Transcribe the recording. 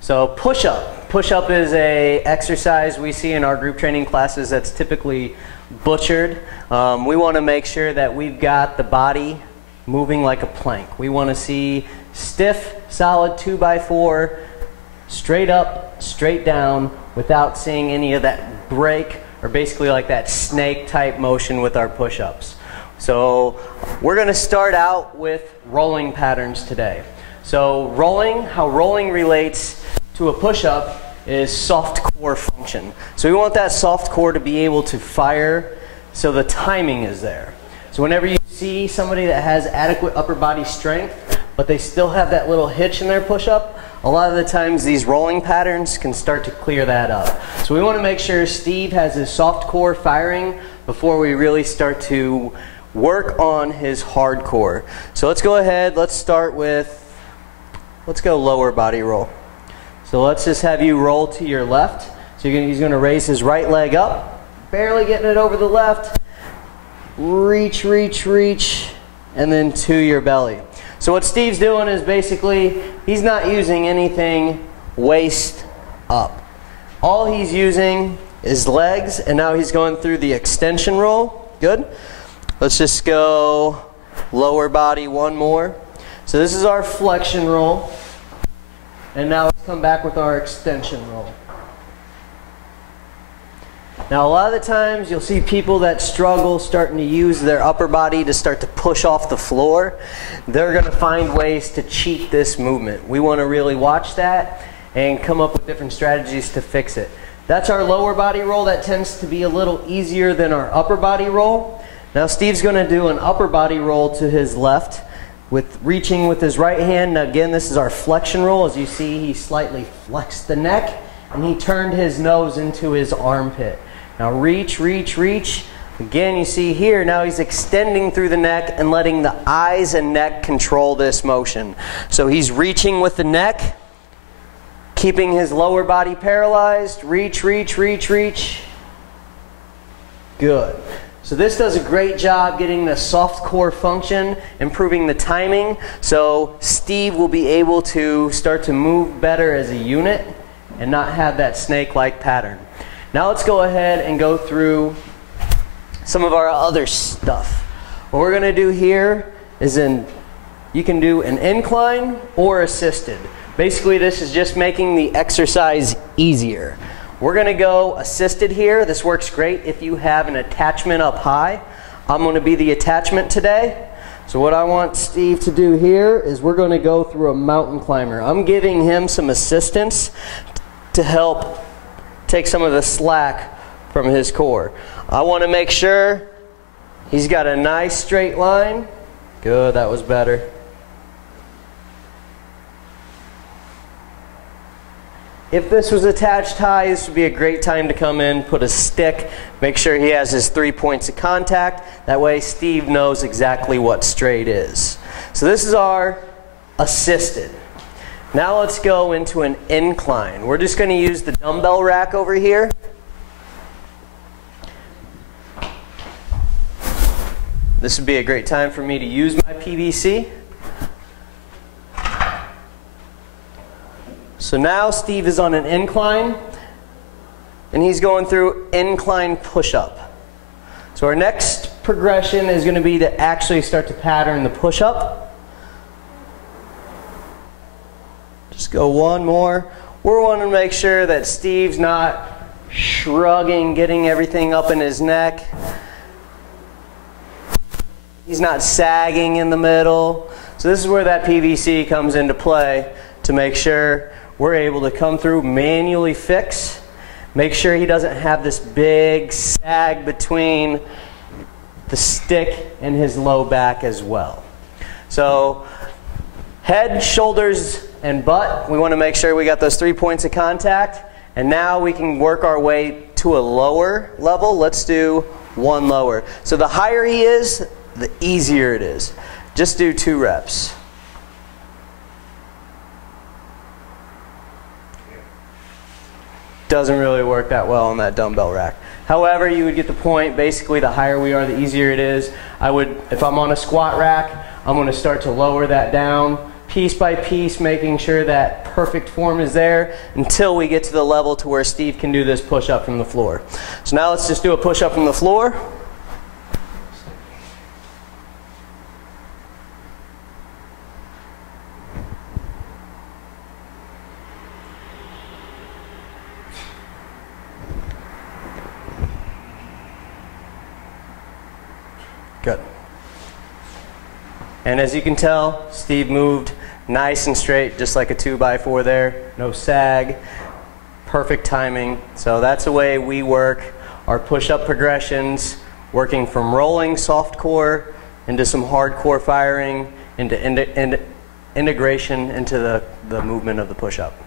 So push-up. Push-up is a exercise we see in our group training classes that's typically butchered. We want to make sure that we've got the body moving like a plank. We want to see stiff, solid 2x4, straight up, straight down, without seeing any of that break or basically like that snake type motion with our push-ups. So we're going to start out with rolling patterns today. So rolling, how rolling relates to a push-up is soft core function. So we want that soft core to be able to fire so the timing is there. So whenever you see somebody that has adequate upper body strength, but they still have that little hitch in their push-up, a lot of the times these rolling patterns can start to clear that up. So we want to make sure Steve has his soft core firing before we really start to work on his hard core. So let's go ahead, let's start with, let's go lower body roll. So let's just have you roll to your left. So he's going to raise his right leg up, barely getting it over the left. Reach, reach, reach, and then to your belly. So what Steve's doing is basically, he's not using anything waist up. All he's using is legs, and now he's going through the extension roll. Good. Let's just go lower body one more. So this is our flexion roll. And now let's come back with our extension roll. Now a lot of the times you'll see people that struggle starting to use their upper body to start to push off the floor. They're going to find ways to cheat this movement. We want to really watch that and come up with different strategies to fix it. That's our lower body roll. That tends to be a little easier than our upper body roll. Now Steve's going to do an upper body roll to his left with reaching with his right hand. Now again, this is our flexion roll. As you see, he slightly flexed the neck and he turned his nose into his armpit. Now reach, reach, reach. Again, you see here, now he's extending through the neck and letting the eyes and neck control this motion. So he's reaching with the neck, keeping his lower body paralyzed. Reach, reach, reach, reach. Good. So this does a great job getting the soft core function, improving the timing. So Steve will be able to start to move better as a unit and not have that snake-like pattern. Now let's go ahead and go through some of our other stuff. What we're going to do here is you can do an incline or assisted. Basically this is just making the exercise easier. We're going to go assisted here. This works great if you have an attachment up high. I'm going to be the attachment today. So what I want Steve to do here is we're going to go through a mountain climber. I'm giving him some assistance to help take some of the slack from his core. I want to make sure he's got a nice straight line. Good, that was better. If this was attached high, this would be a great time to come in, put a stick, make sure he has his 3 points of contact. That way Steve knows exactly what straight is. So this is our assisted. Now let's go into an incline. We're just going to use the dumbbell rack over here. This would be a great time for me to use my PVC. So now Steve is on an incline, and he's going through incline push-up. So our next progression is going to be to actually start to pattern the push-up. Just go one more. We're wanting to make sure that Steve's not shrugging, getting everything up in his neck. He's not sagging in the middle. So this is where that PVC comes into play to make sure we're able to come through, manually fix, make sure he doesn't have this big sag between the stick and his low back as well. So head, shoulders, and butt, we want to make sure we got those 3 points of contact. And now we can work our way to a lower level. Let's do one lower. So the higher he is, the easier it is. Just do 2 reps. Doesn't really work that well on that dumbbell rack. However, you would get the point. Basically, the higher we are, the easier it is. If I'm on a squat rack, I'm going to start to lower that down piece by piece, making sure that perfect form is there until we get to the level to where Steve can do this push-up from the floor. So now let's just do a push-up from the floor. Good. And as you can tell, Steve moved nice and straight, just like a 2x4 there. No sag, perfect timing. So that's the way we work our push-up progressions, working from rolling soft core into some hardcore firing, into integration into the movement of the push-up.